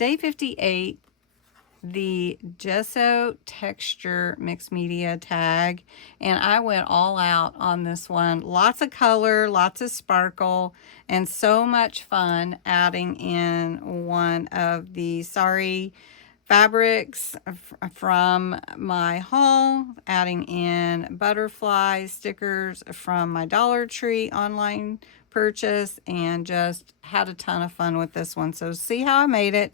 Day 58, the Gesso Texture Mixed Media tag, and I went all out on this one. Lots of color, lots of sparkle, and so much fun adding in one of the Sorry fabrics from my haul, adding in butterfly stickers from my Dollar Tree online purchase, and just had a ton of fun with this one. So see how I made it.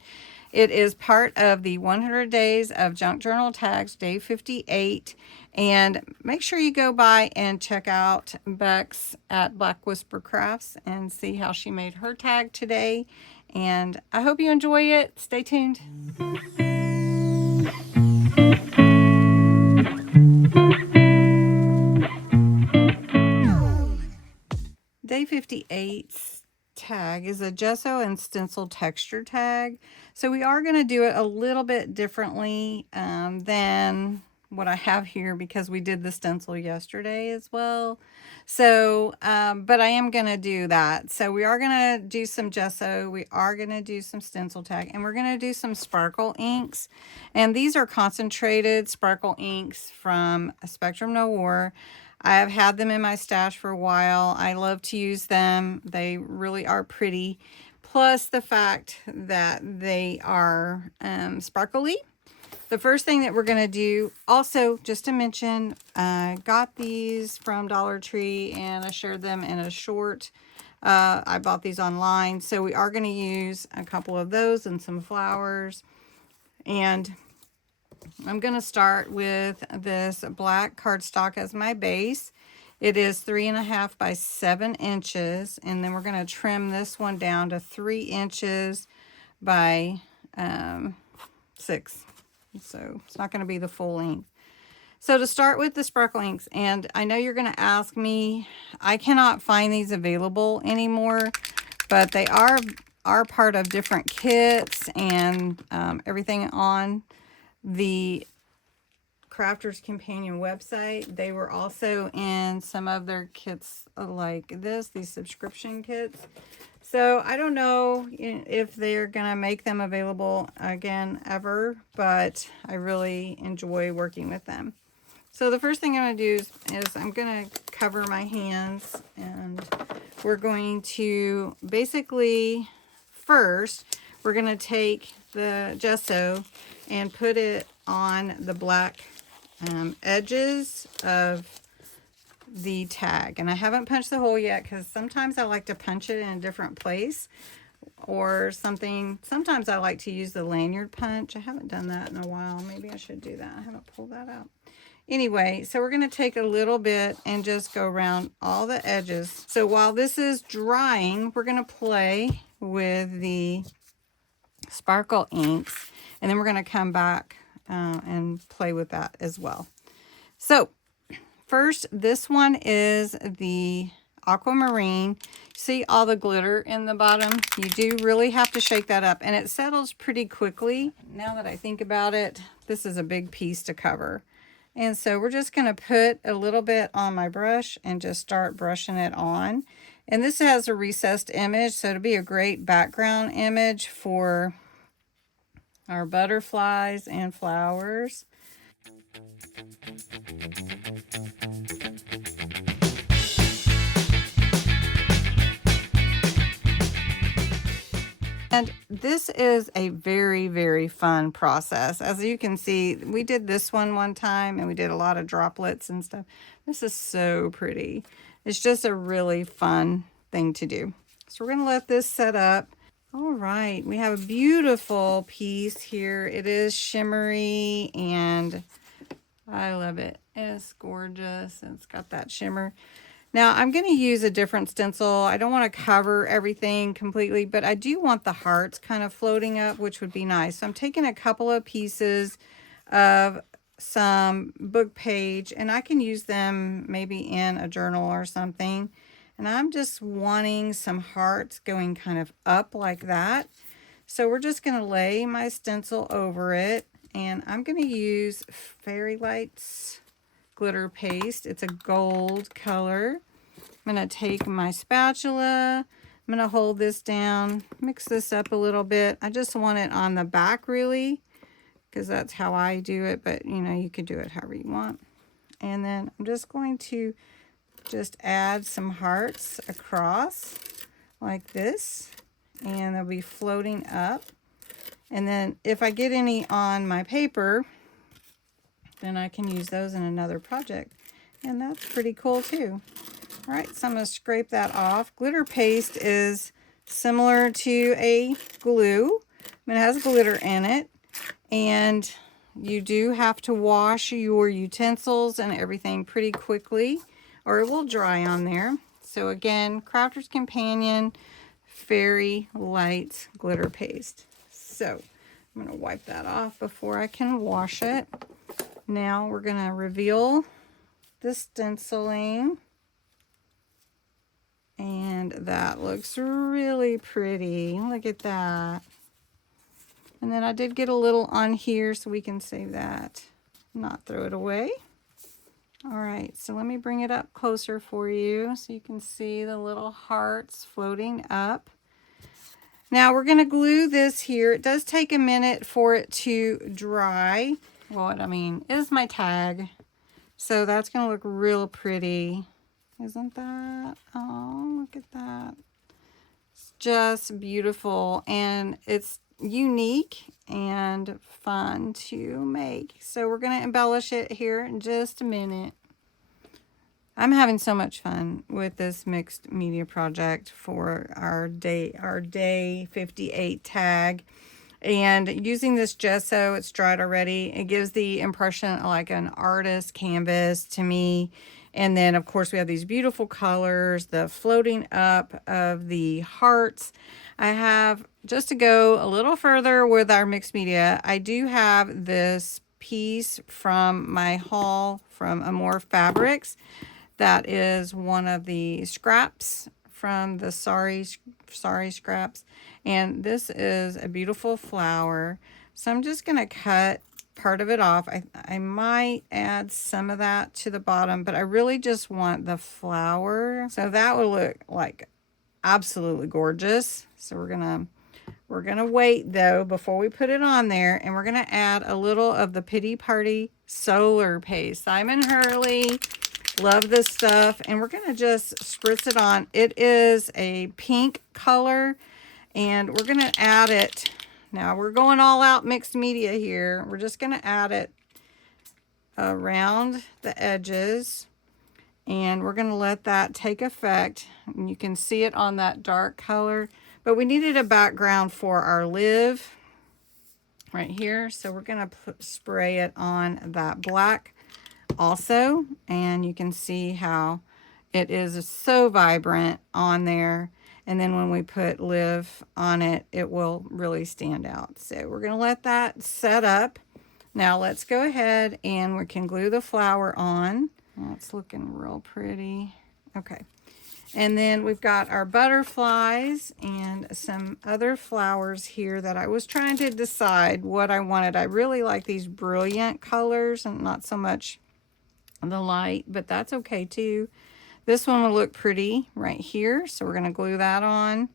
It is part of the 100 Days of Junk Journal Tags, Day 58. And make sure you go by and check out Bexx at Black Whisper Crafts and see how she made her tag today. And I hope you enjoy it. Stay tuned. Day 58's tag is a gesso and stencil texture tag. So we are going to do it a little bit differently than what I have here, because we did the stencil yesterday as well. So, but I am going to do that. So we are going to do some gesso, we are going to do some stencil tag, and we're going to do some sparkle inks. And these are concentrated sparkle inks from Spectrum Noir. I have had them in my stash for a while. I love to use them. They really are pretty. Plus the fact that they are sparkly. The first thing that we're going to do, also just to mention, I got these from Dollar Tree and I shared them in a short. I bought these online. So we are going to use a couple of those and some flowers. And I'm going to start with this black cardstock as my base. It is 3.5 by 7 inches. And then we're going to trim this one down to 3 inches by 6. So it's not going to be the full length. So to start with the sparkle inks, and I know you're going to ask me, I cannot find these available anymore, but they are part of different kits and everything on the Crafter's Companion website. They were also in some of their kits like these subscription kits. So I don't know if they're going to make them available again ever, but I really enjoy working with them. So the first thing I'm going to do is I'm going to cover my hands, and we're going to basically, first, we're going to take the gesso and put it on the black edges of the tag. And I haven't punched the hole yet, because sometimes I like to punch it in a different place or something. Sometimes I like to use the lanyard punch. I haven't done that in a while. Maybe I should do that. I haven't pulled that out. Anyway, so we're going to take a little bit and just go around all the edges. So while this is drying, we're going to play with the sparkle inks, and then we're going to come back and play with that as well. So first, this one is the aquamarine. See all the glitter in the bottom? You do really have to shake that up, and it settles pretty quickly. Now that I think about it, this is a big piece to cover. And so we're just going to put a little bit on my brush and just start brushing it on. And this has a recessed image, so it'll be a great background image for our butterflies and flowers. And this is a very, very fun process. As you can see, we did this one time, and we did a lot of droplets and stuff. This is so pretty. It's just a really fun thing to do. So we're going to let this set up. All right, we have a beautiful piece here. It is shimmery, and I love it. It's gorgeous, and it's got that shimmer. Now, I'm going to use a different stencil. I don't want to cover everything completely, but I do want the hearts kind of floating up, which would be nice. So I'm taking a couple of pieces of some book page, and I can use them maybe in a journal or something. And I'm just wanting some hearts going kind of up like that. So we're just going to lay my stencil over it, and I'm going to use Fairy Lights glitter paste. It's a gold color. I'm going to take my spatula, I'm going to hold this down, mix this up a little bit. I just want it on the back really, because that's how I do it, but you know, you could do it however you want. And then I'm just going to just add some hearts across like this, and they'll be floating up. And then if I get any on my paper, then I can use those in another project. And that's pretty cool too. All right, so I'm going to scrape that off. Glitter paste is similar to a glue. It has glitter in it. And you do have to wash your utensils and everything pretty quickly, or it will dry on there. So again, Crafter's Companion Fairy Light glitter paste. So I'm going to wipe that off before I can wash it. Now we're going to reveal the stenciling, and that looks really pretty. Look at that. And then I did get a little on here, so we can save that, not throw it away. All right, so let me bring it up closer for you so you can see the little hearts floating up. Now we're going to glue this here. It does take a minute for it to dry. What I mean is my tag. So that's going to look real pretty. Isn't that? Oh, look at that. It's just beautiful, and it's unique and fun to make. So we're going to embellish it here in just a minute. I'm having so much fun with this mixed media project for our day 58 tag. And using this gesso, it's dried already. It gives the impression like an artist canvas to me. And then, of course, we have these beautiful colors, the floating up of the hearts. I have, just to go a little further with our mixed media, I do have this piece from my haul from Amore Fabrics. That is one of the scraps from the sorry scraps. And this is a beautiful flower. So I'm just going to cut part of it off. I might add some of that to the bottom, but I really just want the flower. So that would look like absolutely gorgeous. So we're gonna wait though before we put it on there, and we're gonna add a little of the Pity Party Solar Paste. Simon Hurley, love this stuff, and we're gonna just spritz it on. It is a pink color, and we're gonna add it. Now we're going all out mixed media here. We're just gonna add it around the edges, and we're gonna let that take effect. And you can see it on that dark color, but we needed a background for our live right here. So we're gonna spray it on that black also, and you can see how it is so vibrant on there. And then when we put live on it, it will really stand out. So we're gonna let that set up. Now let's go ahead and we can glue the flower on. That's looking real pretty. Okay. And then we've got our butterflies and some other flowers here that I was trying to decide what I wanted. I really like these brilliant colors and not so much the light, but that's okay too. This one will look pretty right here, so we're going to glue that on.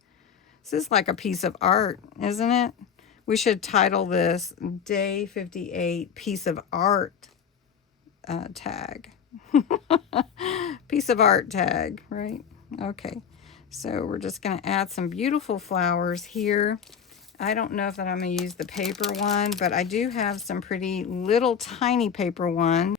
This is like a piece of art, isn't it? We should title this Day 58 Piece of Art tag. Piece of art tag, right? Okay, so we're just going to add some beautiful flowers here. I don't know if that I'm going to use the paper one, but I do have some pretty little tiny paper ones.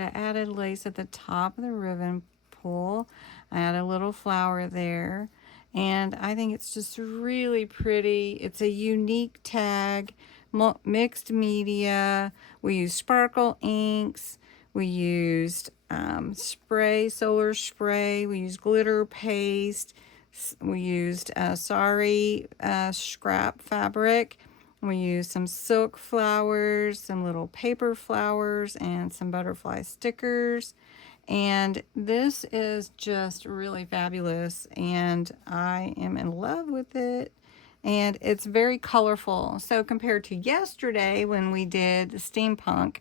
I added lace at the top of the ribbon pull. I added a little flower there, and I think it's just really pretty. It's a unique tag, mixed media. We used sparkle inks. We used solar spray. We used glitter paste. We used scrap fabric. We used some silk flowers, some little paper flowers, and some butterfly stickers. And this is just really fabulous, and I am in love with it. And it's very colorful. So compared to yesterday when we did steampunk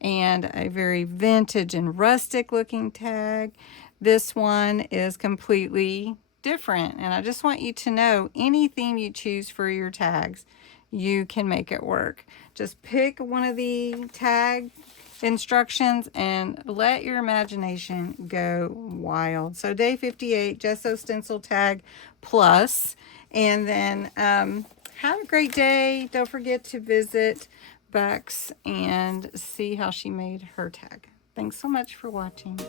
and a very vintage and rustic looking tag, this one is completely different. And I just want you to know, any theme you choose for your tags, you can make it work. Just pick one of the tag instructions and let your imagination go wild. So day 58, Gesso Stencil Tag Plus. And then have a great day. Don't forget to visit Bexx and see how she made her tag. Thanks so much for watching.